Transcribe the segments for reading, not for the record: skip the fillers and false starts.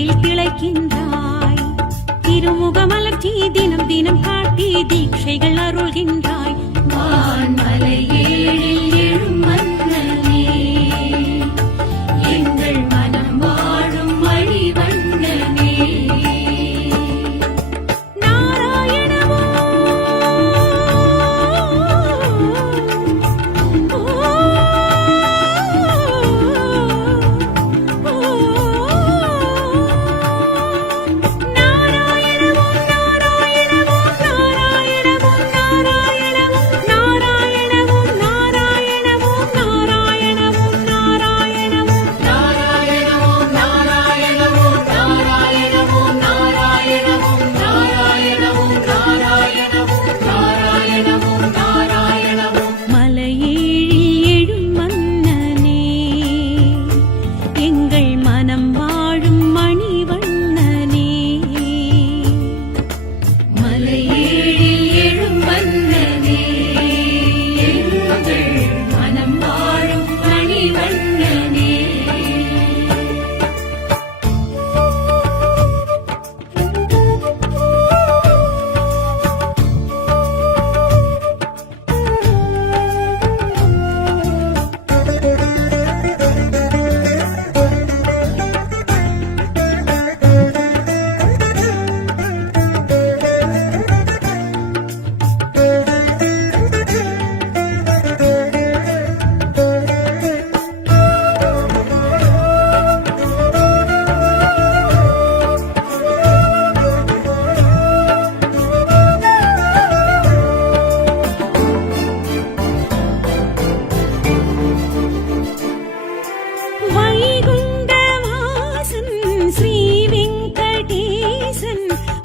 நெற்றியில் திளைக்கின்றாய். திருமுகமலர்ச்சி தினம் தினம் காட்டி தீட்சைகள் அருள்கின்றாய். வான்மலை ஏழில் எழும் மன்னனே, எங்கள் மனம் வாழும் மணிவண்ணனே. நாராயணமோ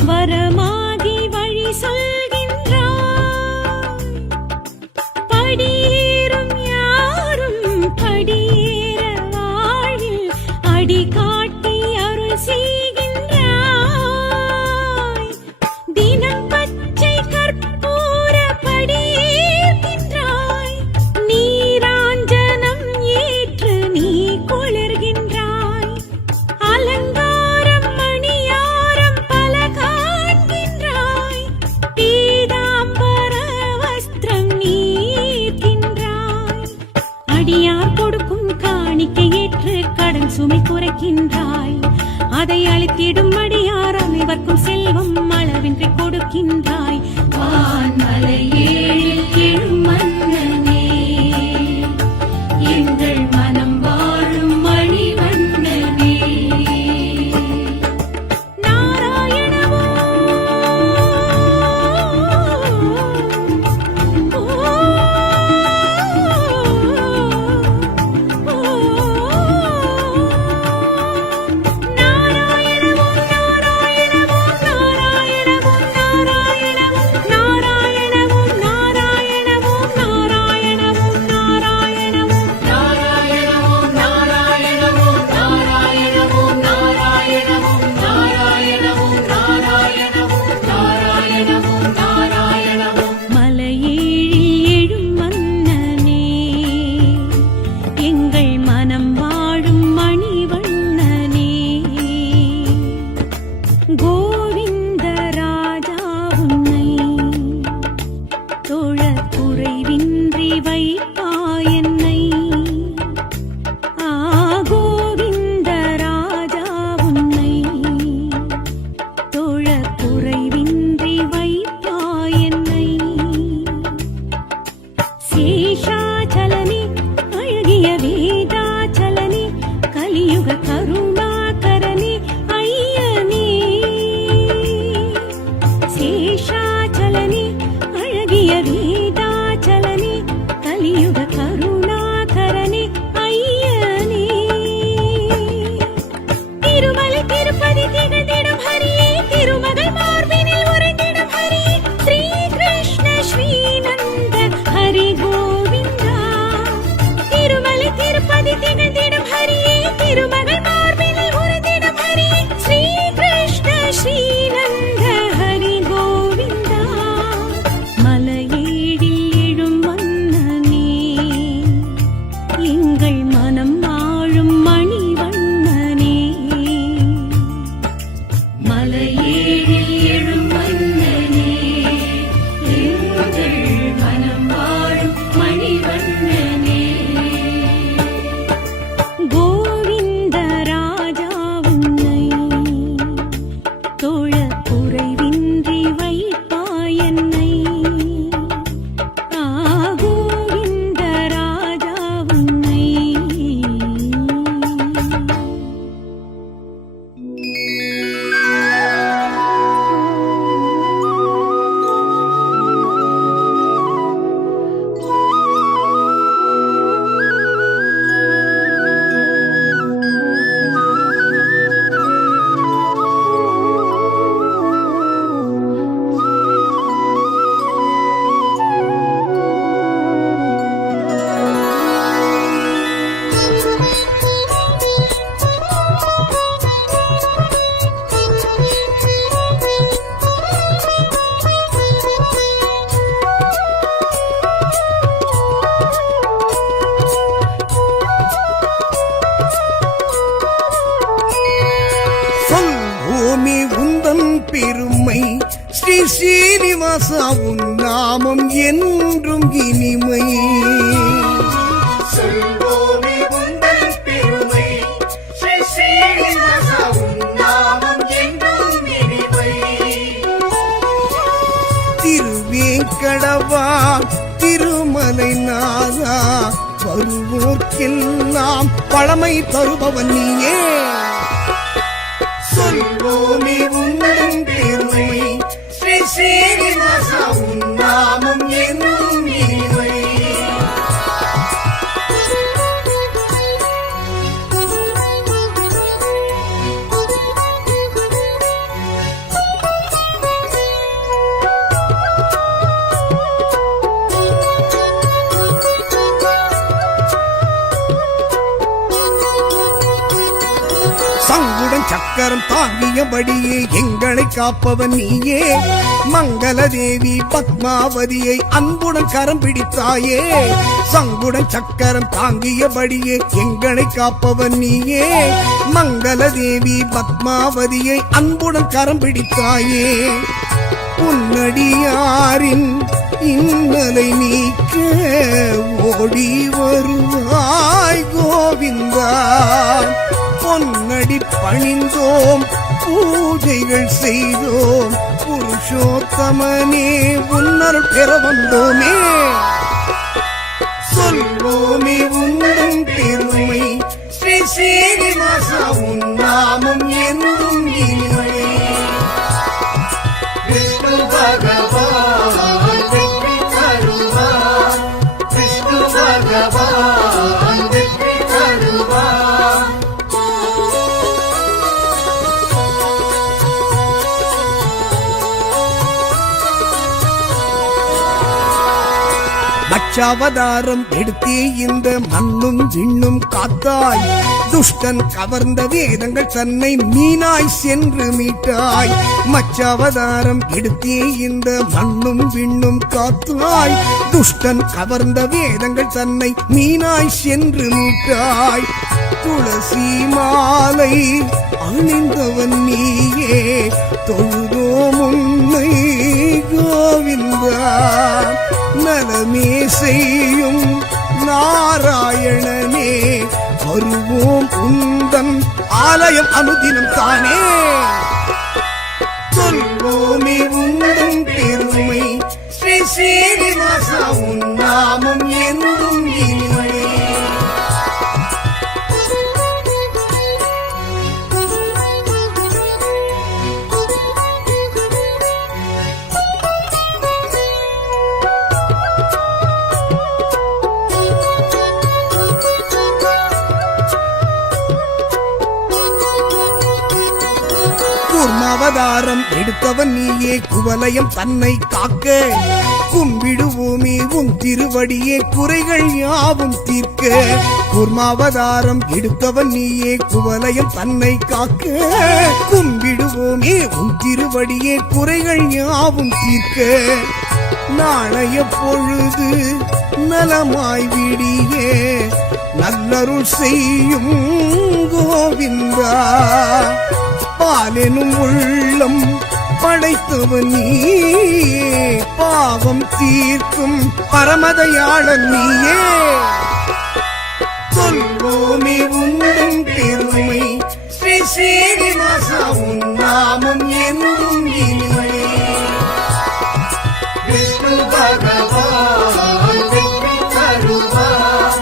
வரமாகி வழி சொல்கின்றாய். படியேறும் யாரும் படியேற வாழ்வில் அடி காட்டி அருள் செய்கின்றாய். தினம் பச்சை கற்பூர படியேற்கின்றாய். நீராஞ்சனம் ஏற்று நீ குளிர்கின்றாய். அலங்காரம் மணியாரம் பல காண்கின்றாய். பீதாம்பர வஸ்திரம் நீக்கின்றாய். அடியார் கொடுக்கும் காணிக்கை ஏற்று கடன் சுமை குறைக்கின்றாய். அதை அளித்திடும் அடியார் அனைவர்க்கும் செல்வம் அளவின்றி கொடுக்கின்றாய். வான்மலை ஏழில் எழும் மன்னனே, எங்கள் மனம் வாழும் மணிவண்ணனே. நாராயணமோ நாராயணமோ நாராயணமோ நாராயணமோ நாராயணமோ நாராயணமோ பெருமை ஸ்ரீ ஸ்ரீனிவாசா உன் நாமம் என்றும் இனிமை. சொல்வோமே உந்தன் பெருமை ஸ்ரீ ஸ்ரீனிவாசா உன் நாமம் என்றும் இனிமை. திருவேங்கடவா திருமலை நாதா வருவோர்க்கெல்லாம் பழமை தருபவன் நீயே. சொல்வோமே உந்தன் பெருமை ஸ்ரீ ஸ்ரீனிவாசா உன் நாமம் என்றும் இனிமை. சங்குடன் சக்கரம் தாங்கியபடியே எங்களை காப்பவன் நீயே. மங்கள தேவி பத்மாவதியை அன்புடன் கரம் பிடித்தாயே. சங்குடன் சக்கரம் தாங்கியபடியே எங்களை காப்பவன் நீயே. மங்கள தேவி பத்மாவதியை அன்புடன் கரம் பிடித்தாயே. உன்னடியாரின் இன்னலை நீக்க ஓடி வருவாய் கோவிந்தா. பொன்னடி பணிந்தோம் பூஜைகள் செய்தோம் புருஷோத்தமனே உன்னருள் பெற வந்தோமே. சொல்வோமே உந்தன் பெருமை ஸ்ரீ ஸ்ரீனிவாசா உன் நாமம் என்றும் இனிமை. விஷ்ணு பகவான் வெற்றி தருவார், விஷ்ணு பகவான் வெற்றி தருவார். லட்சாவதாரம் எடுத்தே இந்த மண்ணும் விண்ணும் காத்தாய். துஷ்டன் கவர்ந்த வேதங்கள் தன்னை மீனாய் சென்று மீட்டாய். மச்சாவதாரம் எடுத்தே இந்த மண்ணும் விண்ணும் காத்தாய். துஷ்டன் கவர்ந்த வேதங்கள் தன்னை மீனாய் சென்று மீட்டாய். துளசி மாலை அணிந்தவன் நீயே தொழுதோம் உன்னை கோவிந்தா. நலமே செய்யும் நாராயணனே வருவோம் உந்தன் ஆலயம் அனுதினம் தானே. சொல்வோமே உந்தன் பெருமை ஸ்ரீ ஸ்ரீனிவாசா உன் நாமம் என்றும் இனிமை. கூர்மாவதாரம் எடுத்தவன் நீயே குவலயம் தன்னை காக்க. கும்பிடுவோமே உன் திருவடியே குறைகள் யாவும் தீர்க்க. கூர்மாவதாரம் எடுத்தவன் நீயே குவலயம் தன்னை காக்க. கும்பிடுவோமே உன் திருவடியே குறைகள் யாவும் தீர்க்க. நாளைய பொழுது நலமாய் விடியே நல்லருள் செய்யும் கோவிந்தா. பாலெனும் உள்ளம் படைத்தவன் நீயே பாவம் தீர்க்கும் பரமதயாளன் நீயே. சொல்வோமே உந்தன் பெருமை ஸ்ரீ ஸ்ரீனிவாசா உன் நாமம் என்றும் இனிமை. விஷ்ணு பகவான் வெற்றி தருவார்,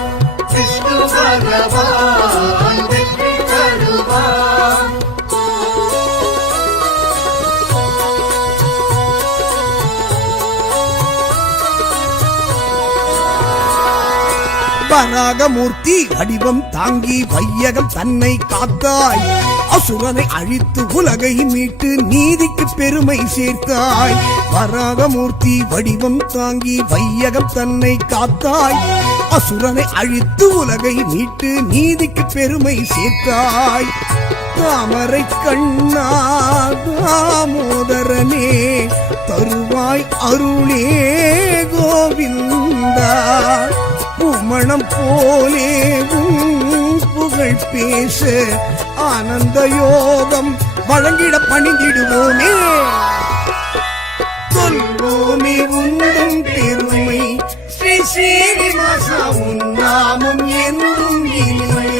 விஷ்ணு பகவான் வெற்றி தருவார். வராகமூர்த்தி வடிவம் தாங்கி வையகம் தன்னை காத்தாய். அசுரனை அழித்து உலகை மீட்டு நீதிக்கு பெருமை சேர்த்தாய். வராகமூர்த்தி வடிவம் தாங்கி வையகம் தன்னை காத்தாய். அசுரனை அழித்து உலகை மீட்டு நீதிக்கு பெருமை சேர்த்தாய். தாமரை கண்ணா தாமோதரனே தருவாய் அருளே கோவிந்தா. பூமணம் போலே புகழ் பேச ஆனந்த யோகம் வழங்கிட பணிந்திடுவோமே. சொல்வோமே உண்டும் பெருமை ஸ்ரீ ஸ்ரீனிவாசா உன் நாமம் என்றும் இனிமை.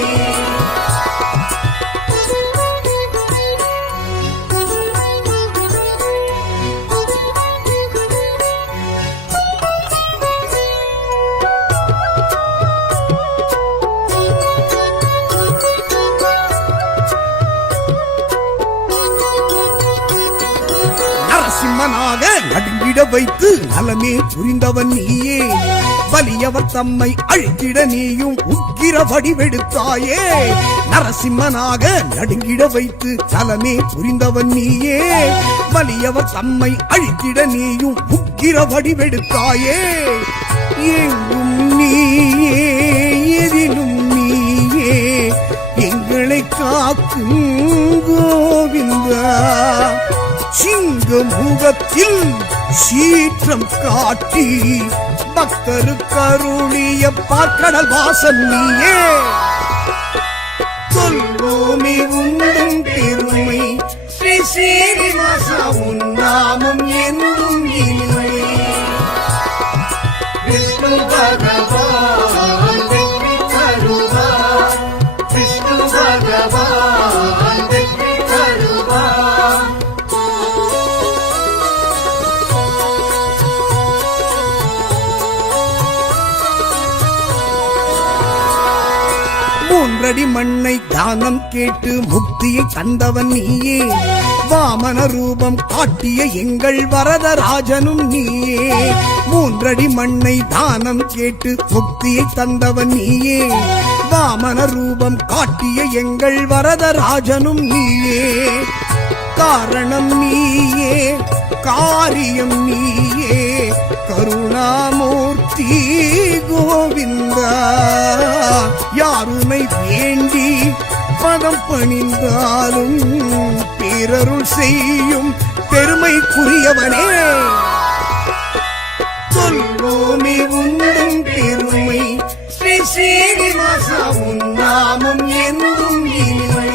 நரசிம்மனாக நடுங்கிட வைத்து நலமே புரிந்தவன் நீயே. வலியவர் தம்மை அழித்திட நீயும் உக்கிர வடிவெடுத்தாயே. நரசிம்மனாக நடுங்கிட வைத்து நலமே புரிந்தவன் நீயே. வலியவர் தம்மை அழித்திட நீயும் உக்கிர வடிவெடுத்தாயே. எங்கும் நீயே எதிலும் நீயே எங்களை காக்கும் கோவிந்தா. சிங்க முகத்தில் சீற்றம் காட்டி பக்தருக்கு அருளிய பார்க்கடல் வாசன் நீயே. சொல்வோமே உண்டும் பெருமை ஸ்ரீ ஸ்ரீனிவாசா உன் நாமம் என்றும் இனிமை. விஷ்ணு பகவான் வெற்றி தருவார். விஷ்ணு பகவான் வெற்றி தருவார். மூன்றடி மண்ணை தானம் கேட்டு முக்தியை தந்தவன் நீயே. வாமன ரூபம் காட்டிய எங்கள் வரதராஜனும் நீயே. மூன்றடி மண்ணை தானம் கேட்டு முக்தியை தந்தவன் நீயே. வாமன ரூபம் காட்டிய எங்கள் வரதராஜனும் நீயே. காரணம் நீயே காரியம் நீயே கருணாமூர்த்தி கோவிந்தா. யாருமை வேண்டி பதம் பணிந்தாலும் பேரருள் செய்யும் பெருமைக்குரியவனே. சொல்வோமே உண்டும் பெருமை ஸ்ரீ ஸ்ரீனிவாசா உன் நாமம் என்றும் இனிமை.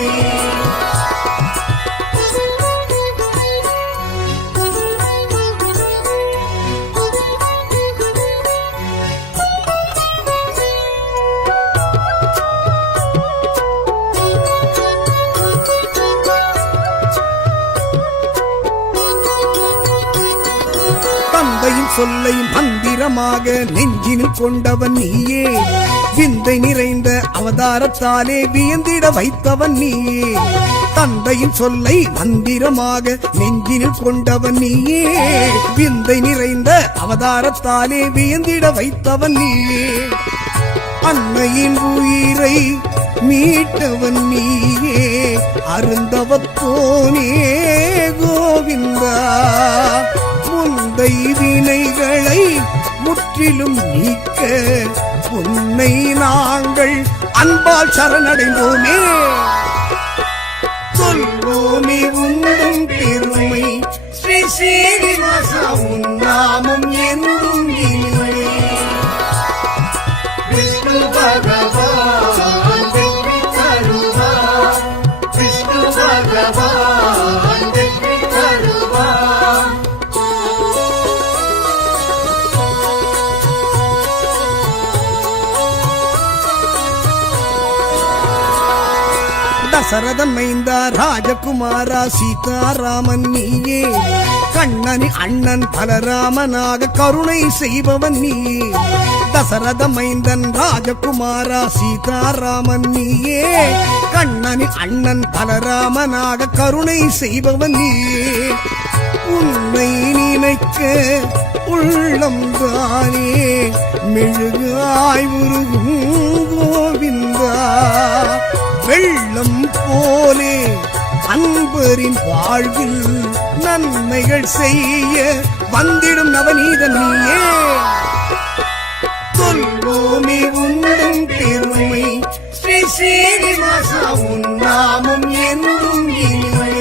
தந்தையின் சொல்லை மந்திரமாக நெஞ்சினில் கொண்டவன் நீயே. விந்தை நிறைந்த அவதாரத்தாலே வியந்திட வைத்தவன் நீயே. தந்தையின் சொல்லை மந்திரமாக நெஞ்சினில் கொண்டவன் நீயே. விந்தை நிறைந்த அவதாரத்தாலே வியந்திட வைத்தவன் நீயே. அன்னையின் உயிரை மீட்டவன் நீயே. அருந்தவத்தோனே கோவிந்தா. முந்தை வினைகளை முற்றிலும் நீக்க உன்னை நாங்கள் அன்பால் சரணடைந்தோமே. சொல்வோமே உண்டும் பெருமை ஸ்ரீ ஸ்ரீனிவாசா உன் நாமம் என்றும் இனிமை. விஷ்ணு பகவான் வெற்றி தருவார். விஷ்ணு பகவான் வெற்றி தருவார். தசரதன் மைந்தா ராஜகுமாரா சீதாராமன் நீயே. கண்ணனி அண்ணன் பலராமனாக கருணை செய்பவன் நீயே. தசரத மைந்தன் ராஜகுமாரா சீதாராமன் நீயே. கண்ணனி அண்ணன் பலராமனாக கருணை செய்பவன் நீயே. உன்னை நினைக்க உள்ளம் தானே மெழுகாய் உருகும் கோவிந்தா. வெள்ளம் போலே அன்பரின் வாழ்வில் நன்மைகள் செய்ய வந்திடும் நவநீதன் நீயே. சொல்வோமே உண்டும் பெருமை ஸ்ரீ ஸ்ரீனிவாசா உன் நாமம் என்றும் இனிமை.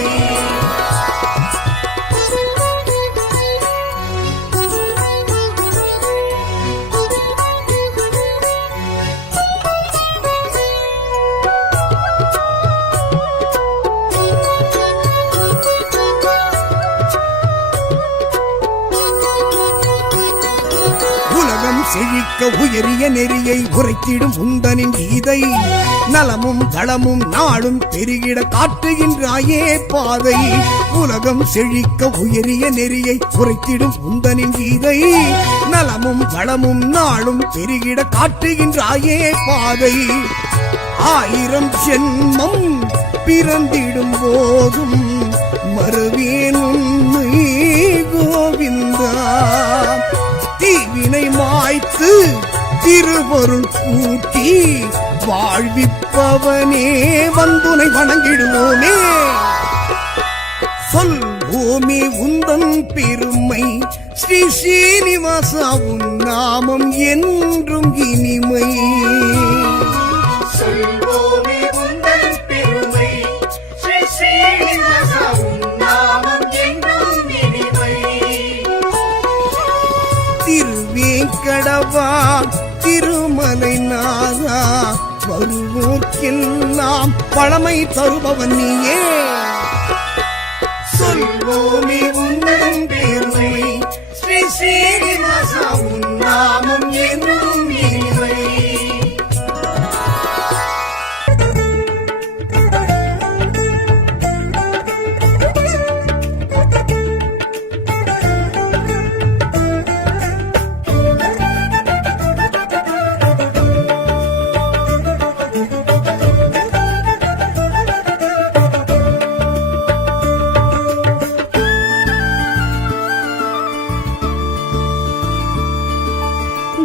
உயரிய நெறியை உரைத்திடும் உந்தனின் கீதை நலமும் களமும் நாளும் பெருகிட காட்டுகின்றாயே பாதை உலகம் செழிக்க உயரிய நெறியை உரைத்திடும் உந்தனின் கீதை நலமும் களமும் நாளும் பெருகிட காட்டுகின்றாயே பாதை 1000 ஜென்மம் பிறந்திடும் போதும் மறுவேன் உன்னை கோவிந்தா தீவினை மாய்த்து திருவருள் கூட்டி வாழ்விப்பவனே வந்துனை வணங்கிடுவோமே சொல்வோமே உந்தன் பெருமை ஸ்ரீ ஸ்ரீனிவாசா உன் நாமம் என்றும் இனிமை சொல்வோமே உந்தன் பெருமை ஸ்ரீ ஸ்ரீனிவாசா உன் நாமம் என்றும் இனிமை திருவேங்கடவா திருமலை நாதா வருவோர்க்கெல்லாம் பழமை தருபவன் நீயே சொல்வோமே உந்தன் பெருமை ஸ்ரீ ஸ்ரீனிவாசா உன் நாமம் என்றும் இனிமை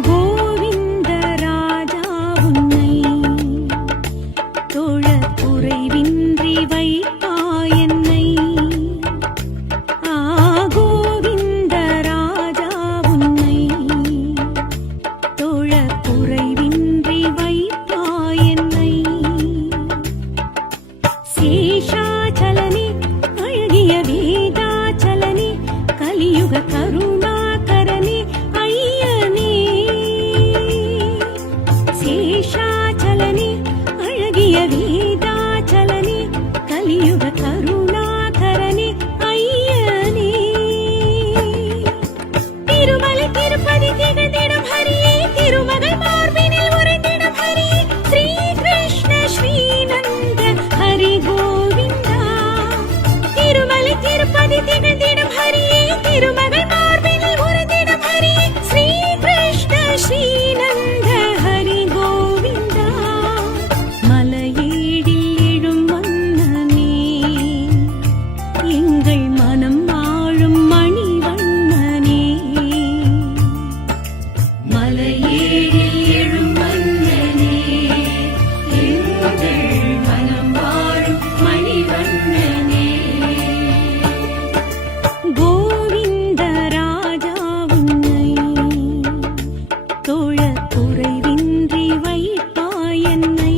கோவிந்த ராஜா உன்னை தோழக் குறைவின்றி வைப்பாய் என்னை கோவிந்த ராஜா உன்னை தோழக் குறைவின்றி வைப்பாய் என்னை சேஷாச்சலனே அழகிய வேதாச்சலனே கலியுக கருணாகரனே ஐயனே சேஷாச்சலனே அழகிய வேதாச்சலனே கலியுக கருணாகரனே ஐயனே திருமலை திருப்பதி திகழ்ந்திடும் ஹரியே திருமகள் மார்பினில் உறைந்திடும் ஹரியே ஸ்ரீ கிருஷ்ண ஸ்ரீநந்த ஹரி கோவிந்தா திருமலை திருப்பதி திகழ்ந்திடும் ஹரியே திருமகள் மார்பினில் உறைந்திடும் ஹரியே ஸ்ரீ கிருஷ்ண ஸ்ரீநந்த ஹரி கோவிந்தா மலையேடில் எழும் மன்னனே எங்கள் மனம் வாழும் மணிவண்ணனே மலையேடில் எழும் மன்னனே எங்கள் மனம் வாழும் மணிவண்ணனே கோவிந்த ராஜா உன்னை தோழக் குறைவின்றி வைப்பாய் என்னை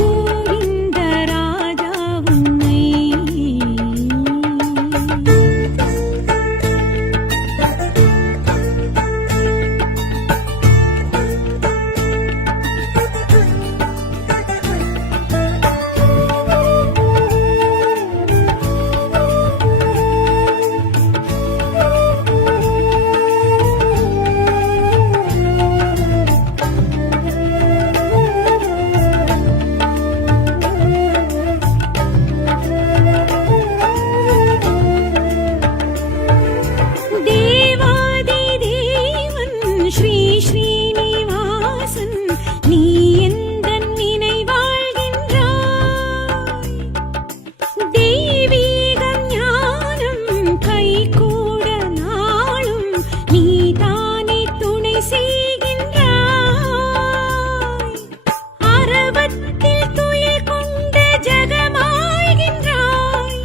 கோவிந்த ராஜா உன்னை தேவாதி தேவன் ஸ்ரீ ஸ்ரீனிவாசன் நீ எந்தன் நினைவாழ்கின்றாய் தெய்வீகம் ஞானம் கைகூட நாளும் நீதானே துணை செய்கின்றாய் அரவத்தில் துயில் கொண்ட ஜகமாழ்கின்றாய்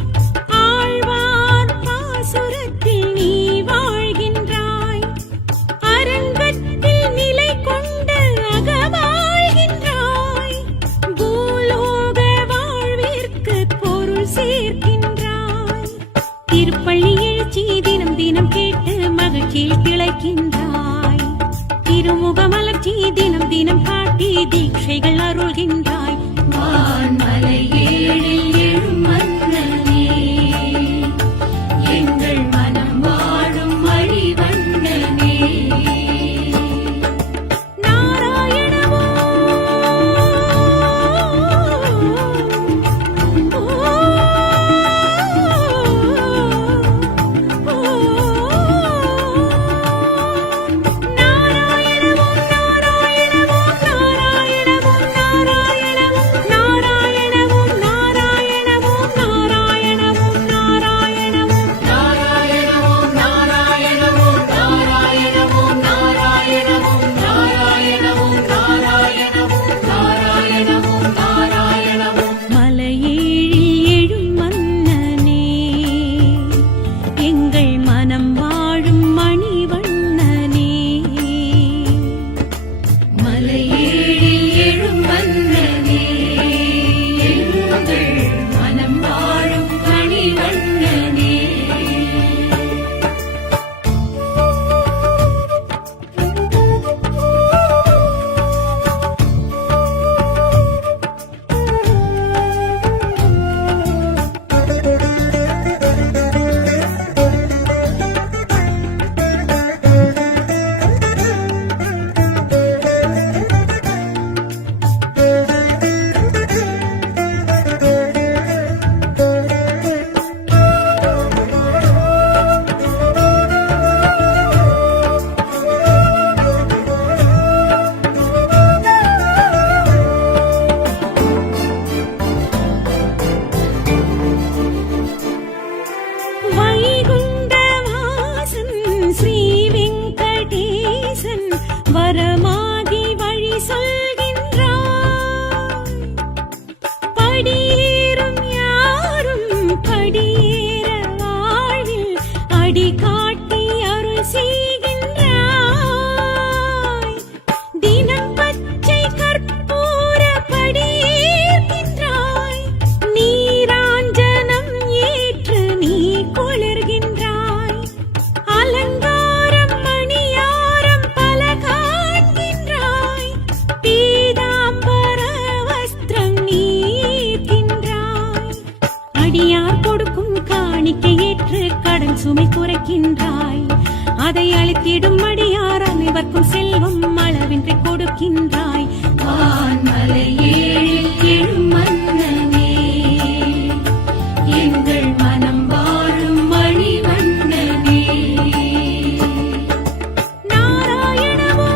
ஆழ்வார் பாசுரத்தில் நீ வாழ்கின்றாய் அரங்கத்தில் நிலை கொண்ட அகவாழ்கின்றாய் பூலோக வாழ்விற்கு பொருள் சேர்க்கின்றாய் திருப்பள்ளி எழுச்சி தினம் தினம் கேட்டு மகிழ்ச்சியில் திளைக்கின்றாய் திருமுக மலர்ச்சி தினம் தினம் காட்டி தீட்சைகள் அருள்கின்றாய் வான்மலை ஏழில் எழும் மன்னனே எங்கள் மனம் வாழும் மணிவண்ணனே அடியார் கொடுக்கும் காணிக்கை ஏற்று கடன் சுமை குறைக்கின்றாய். அதை அளித்திடும் அடியார் அனைவர்க்கும் செல்வம் அளவின்றி கொடுக்கின்றாய். வான்மலை ஏழில் எழும் மன்னனே, எங்கள் மனம் வாழும் மணிவண்ணனே. நாராயணவோ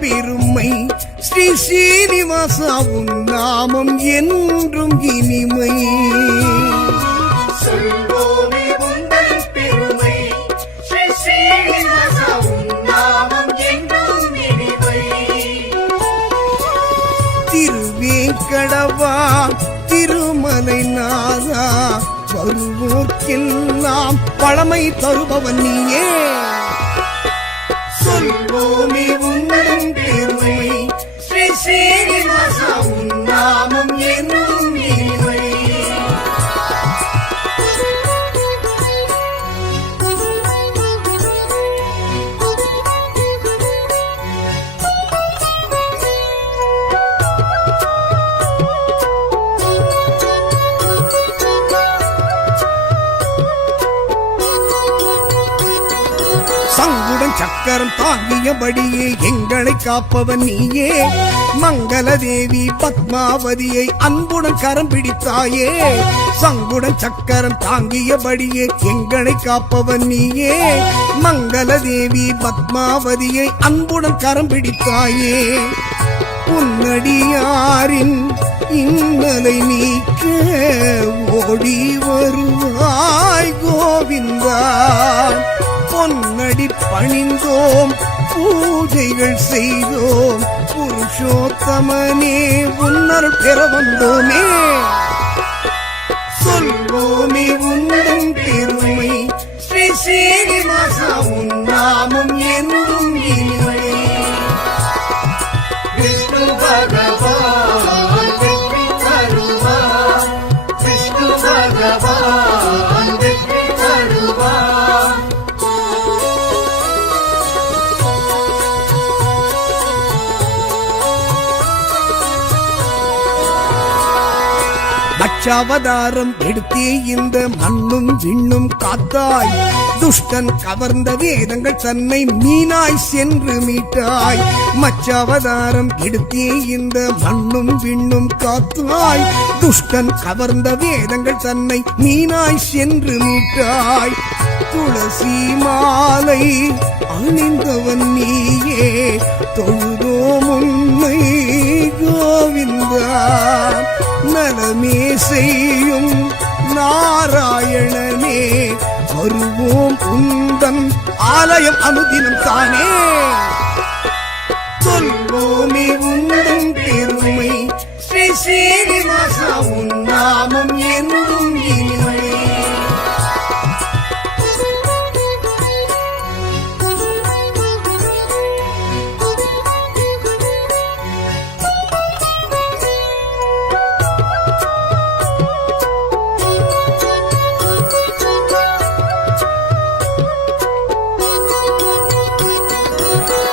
பெருமை ஸ்ரீ ஸ்ரீனிவாசா உன் நாமம் என்றும் இனிமை. சொல்வோமே உந்தன் பெருமை, ஸ்ரீ ஸ்ரீனிவாசா உன் நாமம் என்றும் இனிமை. திருவேங்கடவா திருமலை நாதா வருவோர்க்கெல்லாம் பழமை தருபவன் நீயே. சொல்வோமே உந்தன் பெருமை, ஸ்ரீ ஸ்ரீனிவாசா உன் நாமம் என்றும் இனிமை. சங்குடன் சக்கரம் தாங்கியபடியே எங்களை காப்பவன் நீயே. மங்களதேவி பத்மாவதியை அன்புடன் கரம் பிடித்தாயே. சங்குடன் சக்கரம் தாங்கியபடியே எங்களை காப்பவன் நீயே. மங்களதேவி பத்மாவதியை அன்புடன் கரம் பிடித்தாயே. உன்னடியாரின் இன்னலை நீக்க ஓடி வருவாய். கோவிந்தா பொன்னடி பணிந்தோம் பூஜைகள் செய்தோம் புருஷோத்தமனே உன்னருள் பெற வந்தோமே சொல்வோமே உந்தன் பெருமை ஸ்ரீ சீனிவாசா உன் நாமம் என்றும் இனிமை விஷ்ணு பகவான் வெற்றி தருவார் விஷ்ணு பகவான் வெற்றி தருவார் லட்சாவதாரம் எடுத்தே இந்த மண்ணும் விண்ணும் காத்தாய் துஷ்டன் கவர்ந்த வேதங்கள் தன்னை மீனாய் சென்று மீட்டாய் மச்சாவதாரம் எடுத்தே இந்த மண்ணும் விண்ணும் காத்தாய் துஷ்டன் கவர்ந்த வேதங்கள் தன்னை மீனாய் சென்று மீட்டாய் துளசி மாலை அணிந்தவன் நீயே தொழுதோம் உன்னை கோவிந்தா நலமே செய்யும் நாராயணனே வருவோம் உந்தன் ஆலயம் அனுதினம் தானே சொல்வோமே உந்தன் பெருமை ஸ்ரீ சீனிவாசா உன் நாமம் என்றும் இனிமை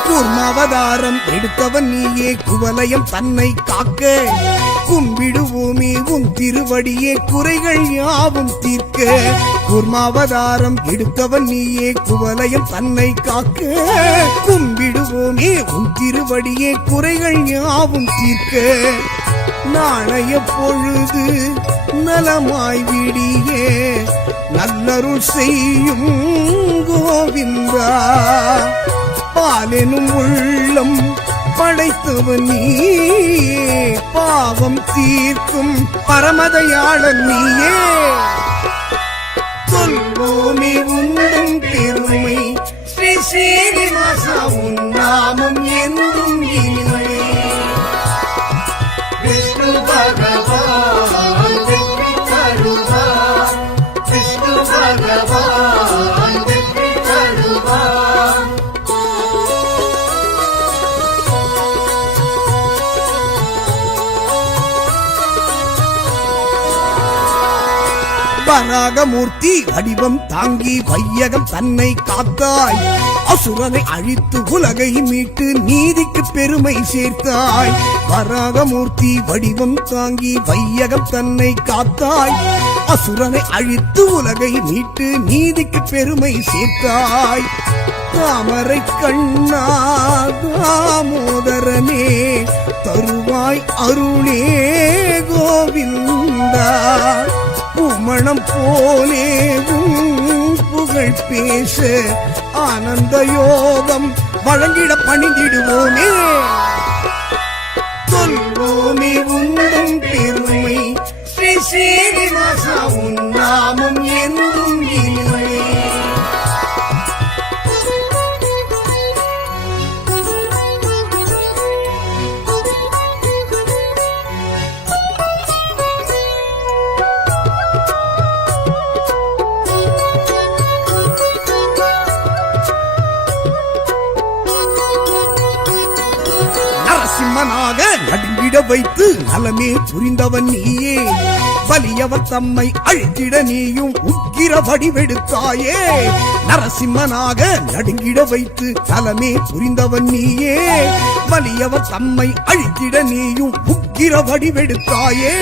கூர்மாவதாரம் எடுத்தவன் நீயே குவலயம் தன்னை காக்க கும்பிடுவோமே உன் திருவடியே குறைகள் யாவும் தீர்க்க கூர்மாவதாரம் எடுத்தவன் நீயே குவலயம் தன்னை காக்க கும்பிடுவோமே உன் திருவடியே குறைகள் யாவும் தீர்க்க நாளைய பொழுது நலமாய் விடியே நல்லருள் செய்யும் கோவிந்தா பாலெனும் உள்ளம் படைத்தவன் நீயே பாவம் தீர்க்கும் பரமதயாளன் நீயே சொல்வோமே உந்தன் பெருமை ஸ்ரீ சீனிவாசா உன் நாமம் என்றும் இனிமை விஷ்ணு பகவான் வெற்றி தருவார் விஷ்ணு பகவான் வெற்றி தருவார் வராகமூர்த்தி வடிவம் தாங்கி வையகம் தன்னை காத்தாய் அசுரனை அழித்து உலகை மீட்டு நீதிக்கு பெருமை சேர்த்தாய் வராகமூர்த்தி வடிவம் தாங்கி வையகம் தன்னை காத்தாய் அசுரனை அழித்து உலகை மீட்டு நீதிக்கு பெருமை சேர்த்தாய் தாமரை கண்ணா தாமோதரனே தருவாய் அருளே கோவிந்தா பூமணம் போலே புகழ் பேச ஆனந்த யோகம் வழங்கிட பணிந்திடுவோமே சொல்வோமே உந்தன் பெருமை ஸ்ரீ சீனிவாசா உன் நாமம் என்றும் இனிமை நரசிம்மனாக நடுங்கிட வைத்து நலமே புரிந்தவன் நீயே வலியவர் தம்மை அழித்திட நீயும் உக்கிர வடிவெடுத்தாயே நரசிம்மனாக நடுங்கிட வைத்து நலமே புரிந்தவன் நீயே வலியவர் தம்மை அழித்திட நீயும் உக்கிர வடிவெடுத்தாயே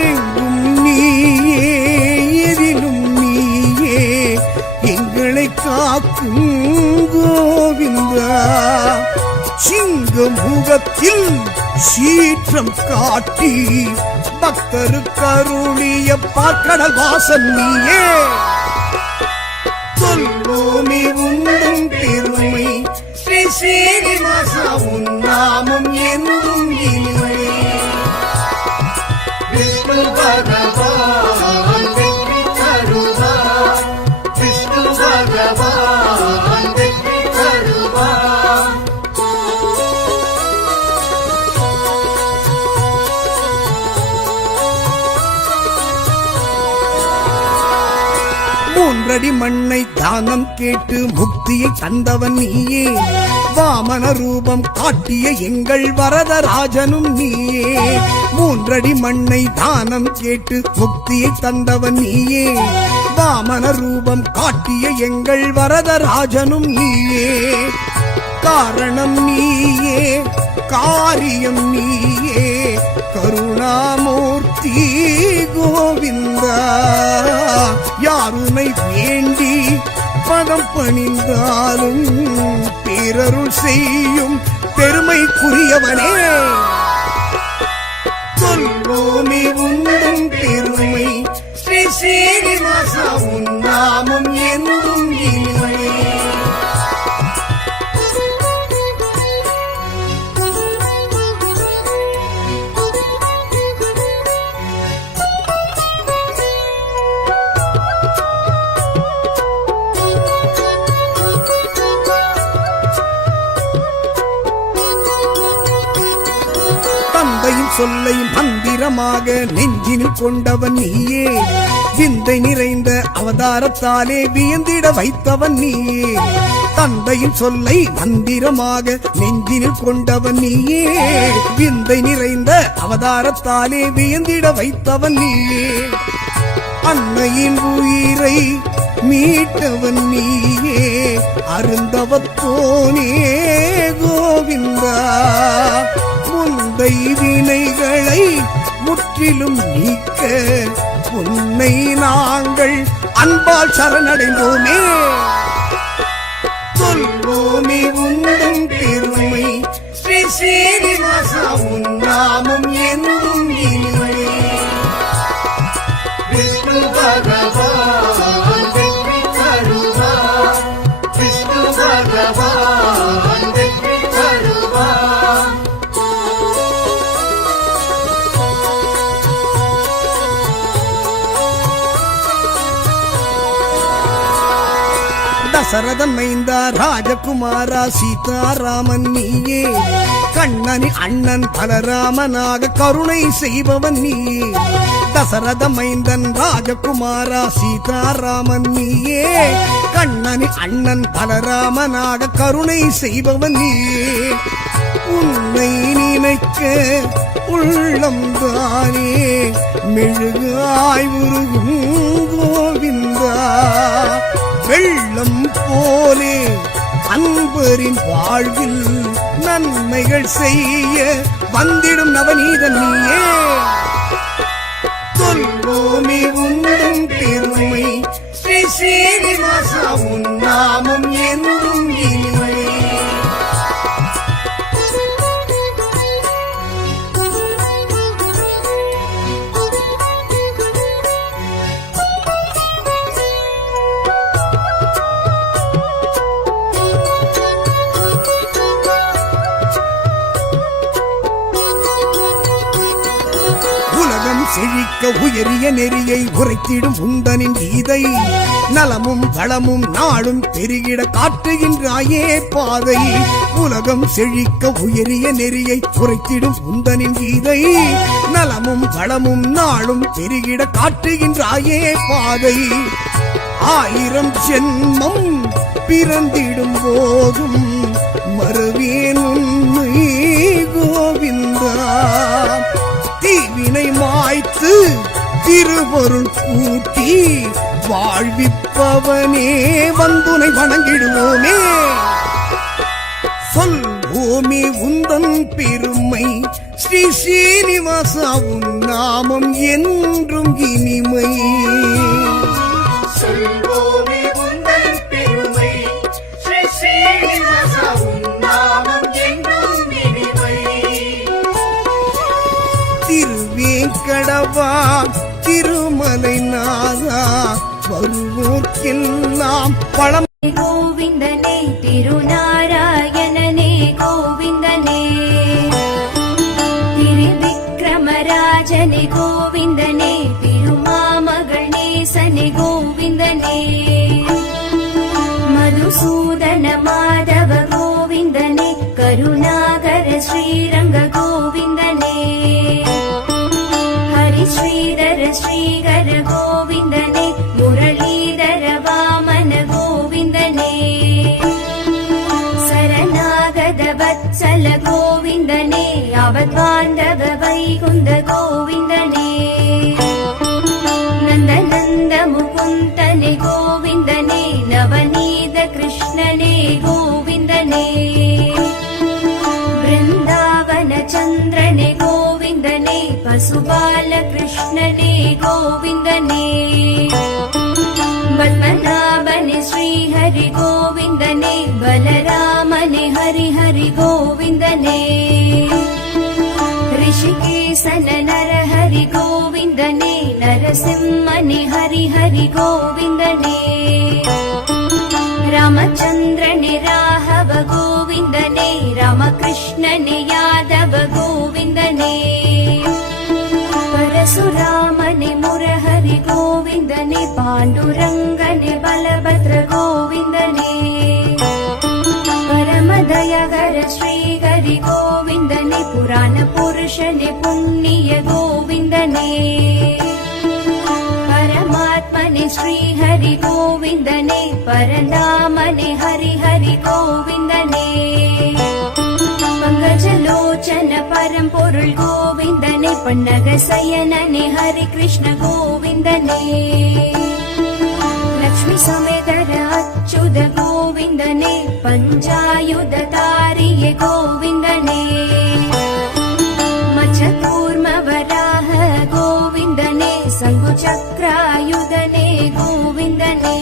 எங்கும் நீயே எதிலும் நீயே எங்களை காக்கும் கோவிந்தா சிங்க முகத்தில் சீற்றம் காட்டி பக்தருக்கருளிய பார்க்கடல் வாசன் நீயே சொல்வோமே உந்தன் பெருமை ஸ்ரீ சீனிவாசா உன் நாமம் என்றும் இனிமை விஷ்ணு பகவான் வெற்றி தருவார் மூன்றடி மண்ணை தானம் கேட்டு முக்தியை தந்தவன் நீயே, வாமன ரூபம் காட்டிய எங்கள் வரதராஜனும் நீயே. மூன்றடி மண்ணை தானம் கேட்டு முக்தியை தந்தவன் நீயே, வாமன ரூபம் காட்டிய எங்கள் வரதராஜனும் நீயே. காரணம் நீயே, காரியம் நீயே, கருணாமூர்த்தி கோவிந்தா. யாருனை வேண்டி பதம் பணிந்தாலும் பேரருள் செய்யும் பெருமைக்குரியவனே. சொல்வோமே உண்டும் பெருமை, ஸ்ரீ சீனிவாசா உன் நாமம் என்றும் இனிமை. தந்தையின் சொல்லையும் மந்திரமாக நெஞ்சினில் கொண்டவன் நீயே, விந்தை நிறைந்த அவதாரத்தாலே வியந்திட வைத்தவன் நீயே. தந்தையின் சொல்லை மந்திரமாக நெஞ்சினில் கொண்டவன் நீயே, விந்தை நிறைந்த அவதாரத்தாலே வியந்திட வைத்தவன் நீயே. அன்னையின் உயிரை மீட்டவன் நீயே, அருந்தவத்தோனே கோவிந்தா. முந்தை வினைகளை முற்றிலும் நீக்க உன்னை நாங்கள் அன்பால் சரணடைந்தோமே. சொல்வோமே உண்டும் பெருமை, ஸ்ரீ சீனிவாசா உன் நாமம் என்றும் இனிமை. விஷ்ணு பகவான் வெற்றி தருவார், விஷ்ணு பகவான் வெற்றி தருவார். தசரதன் மைந்தா ராஜகுமாரா சீதாராமன் நீயே, கண்ணனி அண்ணன் பலராமனாக கருணை செய்பவன் நீயே. தசரத மைந்தன் ராஜகுமாரா சீதாராமன் நீயே, கண்ணனி அண்ணன் பலராமனாக கருணை செய்பவன் நீயே. உன்னை நினைக்க உள்ளம்தானே மெழுகாய் உருகும் கோவிந்தா. வெள்ளம் போலே அன்பரின் வாழ்வில் நன்மைகள் செய்ய வந்திடும் நவநீதன் நீயே. சொல்வோமே உண்டும் பெருமை, ஸ்ரீ சீனிவாசா உன் நாமம் என்றும் இனிமை. செழிக்க உயரிய நெறியை உரைத்திடும் உந்தனின் கீதை, நலமும் வளமும் நாளும் பெருகிட காட்டுகின்றாயே பாதை. உலகம் செழிக்க உயரிய நெறியை உரைத்திடும் உந்தனின் கீதை, நலமும் வளமும் நாளும் பெருகிட காட்டுகின்றாயே பாதை. 1000 ஜென்மம் பிறந்திடும் போதும் மறுவேன் உண்மை கோவிந்தா. தீவினை மாய்த்து திருவருள் கூட்டி வாழ்விப்பவனே வந்துனை வணங்கிடுவோமே. சொல்வோமே உந்தன் பெருமை, ஸ்ரீ சீனிவாசா உன் நாமம் என்றும் இனிமை. சொல்வோமே உந்தன் பெருமை, ஸ்ரீ சீனிவாசா உன் நாமம் என்றும் இனிமை. திருவேங்கடவா திருமலை நாதா வருவோர்க்கெல்லாம் பழம் கோவிந்தனே திருநாராயணனே கோவிந்தனே, திருவிக்ரமராஜனே கோவிந்தனே, திருமாமகள் நேசனே கோவிந்தனே, மதுசூதன மாதவ கோவிந்தனே, கருணாகர ஸ்ரீரங்க கோவிந்தனே, ஹரிஸ்ரீதர ஸ்ரீகர கோவிந்தனே, முரளீதர ಮುಕುಂದ ಗೋವಿಂದನೇ ನಂದ ನಂದ ಮುಕುಂದನೆ ಗೋವಿಂದನೇ ನವನೀತ ಕೃಷ್ಣನೇ ಗೋವಿಂದನೇ ಬೃಂದಾವನ ಚಂದ್ರನೇ ಗೋವಿಂದನೇ ಪಶುಪಾಲ ಕೃಷ್ಣನೇ ಗೋವಿಂದನೇ ಪದ್ಮನಾಭನೆ ಶ್ರೀಹರಿ ಗೋವಿಂದನೇ ಬಲರಾಮನೆ ಹರಿ ಹರಿ ಗೋವಿಂದನೇ ಋಷಿಕೇಶನ ನರಹರಿ ಗೋವಿಂದನೇ ನರಸಿಂಹನೆ ಹರಿ ಹರಿ ಗೋವಿಂದನೇ ರಾಮಚಂದ್ರನೆ ರಾಘವ ಗೋವಿಂದನೇ ರಾಮಕೃಷ್ಣನೆ ಯಾದವ ಗೋವಿಂದನೇ ಪರಶುರಾಮನೆ ಮುರಹರಿ ಗೋವಿಂದನೇ ಪಾಂಡುರಂಗನೆ ಬಲಭದ್ರ ಗೋವಿಂದನೇ ಪರಮದಯಗರ ಶ್ರೀಹರಿ ಗೋವಿಂದನೇ ಪುರಾಣ ಪುರುಷನೆ ಪುಣ್ಯ ಗೋವಿಂದನೇ ಪರಮಾತ್ಮನೆ ಶ್ರೀಹರಿ ಗೋವಿಂದನೇ ಪರನಾಮನೆ ಹರಿ ಹರಿ ಗೋವಿಂದನೇ பங்கஜலோச்சன பரம்பொருள் கோவிந்தனே பன்னக சயனனே ஹரி கிருஷ்ண கோவிந்தனே லக்ஷ்மி சமேதர அச்சுத கோவிந்தனே பஞ்சாயுத தாரிய கோவிந்தனே மச்சகூர்ம வராக கோவிந்தனே சங்கு சக்ராயுதனே கோவிந்தனே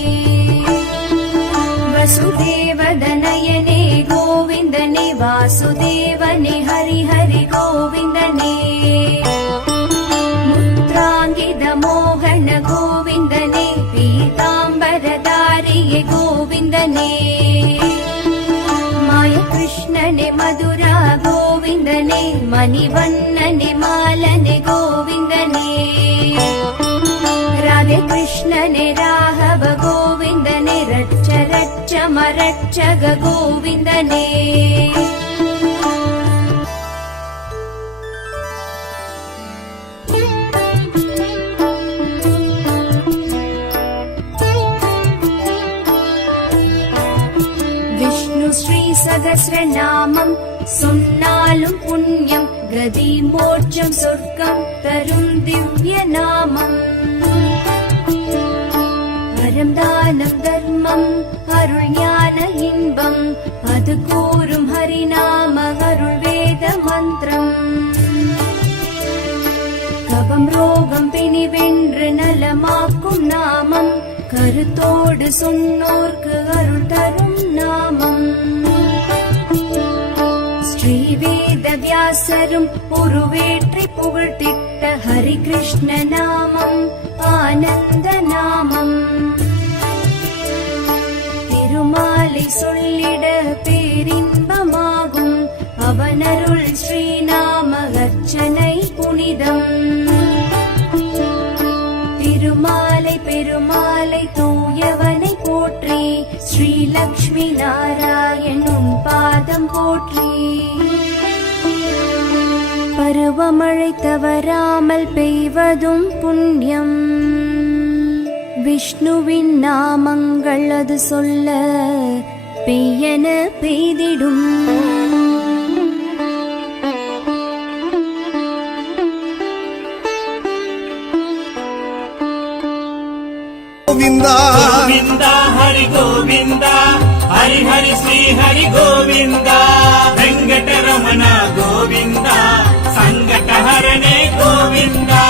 வசுதேவதனயனே கோவிந்தனே வாசுதேவனே ஹரி ஹரி கோவிந்தனே முத்ராங்கித மோகன கோவிந்தனே பீதாம்பரதாரிய கோவிந்தனே மாய கிருஷ்ணனே மதுரா கோவிந்தனே மணிவண்ணனே மாலனே கோவிந்தனே ராதே கிருஷ்ணனே ராகவ கோவிந்தனே ரட்ச ரட்ச மரட்சக கோவிந்தனே விஷ்ணு ஸ்ரீ சகஸ்ரநாமம் சொன்னாலும் புண்ணியம் கதி மோட்சம் சொர்க்கம் தரும் திவ்ய நாமம் பரம்தானம் தர்மம் அருள் ஞான இன்பம் அது கூறும் ஹரிநாம அருள் வேத மந்திரம் கபம் ரோகம் பிணி வென்று நலமாக்கும் நாமம் கருத்தோடு சொன்னோர்க்கு அருள் தரும் நாமம் ஸ்ரீவேத வியாசரும் உருவேற்றி புகழ்த்திட்ட ஹரி கிருஷ்ண நாமம் ஆனந்த நாமம் திருமாலை சொல்லிட பேரின்பமாகும் அவனருள் ஸ்ரீநாம அர்ச்சனை புனிதம் திருமாலை பெருமாளை தூயவனை போற்றி ஸ்ரீ லக்ஷ்மி நாராயணும் பாதம் போற்றி பருவமழை தவறாமல் பெய்வதும் புண்ணியம் விஷ்ணுவின் நாமங்கள் அது சொல்ல பெய்யன பெய்திடும் கோவிந்தா गोविंदा हरि गोविंदा हरि हरि श्री हरि गोविंदा वेंकटरमण गोविंदा संकटहरणे गोविंदा